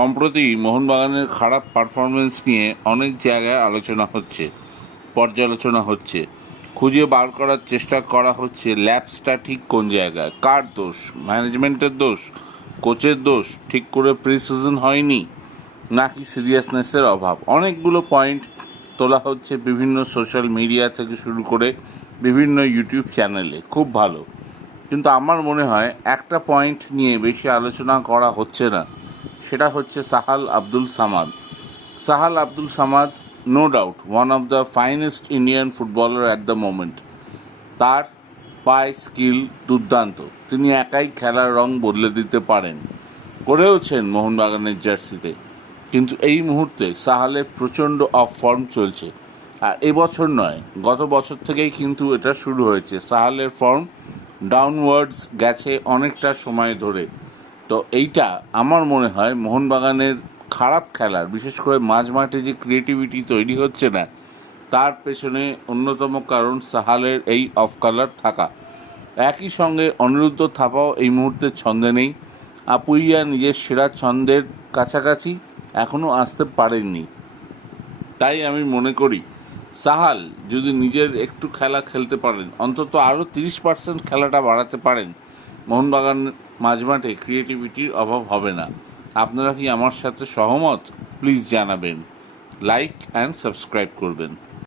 সম্প্রতি মোহনবাগানের খারাপ পারফরমেন্স নিয়ে অনেক জায়গায় আলোচনা হচ্ছে, পর্যালোচনা হচ্ছে। খুঁজে বার করার চেষ্টা করা হচ্ছে ল্যাপসটা ঠিক কোন জায়গায়? কার দোষ? ম্যানেজমেন্টের দোষ? কোচের দোষ? ঠিক করে প্রি সিজন হয়নি? নাকি সিরিয়াসনেসের অভাব? অনেকগুলো পয়েন্ট তোলা হচ্ছে বিভিন্ন সোশ্যাল মিডিয়া থেকে শুরু করে বিভিন্ন ইউটিউব চ্যানেলে। খুব ভালো। কিন্তু আমার মনে হয় একটা পয়েন্ট নিয়ে বেশি আলোচনা করা হচ্ছে না। সেটা হচ্ছে Sahal Abdul Samad. Sahal Abdul Samad no doubt one of the finest Indian footballer at the moment তার পায় স্কিল দুর্দান্ত। তিনি একাই খেলার রং বদলে দিতে পারেন। করেওছেন মোহনবাগানের জার্সিতে। কিন্তু এই মুহূর্তে সাহালের প্রচণ্ড অফ ফর্ম চলছে। আর এবছর নয়, গত বছর থেকেই কিন্তু এটা শুরু হয়েছে। সাহালের ফর্ম ডাউনওয়ার্ডস গেছে অনেকটা সময় ধরে। তো এইটা আমার মনে হয় মোহনবাগানের খারাপ খেলার, বিশেষ করে মাঝ মাঠে যে ক্রিয়েটিভিটি তৈরি হচ্ছে না, তার পেছনে অন্যতম কারণ সাহালের এই অফ কালার থাকা। একই সঙ্গে অনিরুদ্ধ থাপাও এই মুহূর্তে ছন্দে নেই। আপুইয়া নিজের সেরা ছন্দের কাছাকাছি এখনও আসতে পারেননি। তাই আমি মনে করি, সাহাল যদি নিজের একটু খেলা খেলতে পারেন, অন্তত আরও তিরিশ পার্সেন্ট খেলাটা বাড়াতে পারেন, মোহনবাগান মাঝমাঠে ক্রিয়েটিভিটির অভাব হবে না। আপনারা কি আমার সাথে সহমত? প্লিজ জানাবেন। লাইক অ্যান্ড সাবস্ক্রাইব করবেন।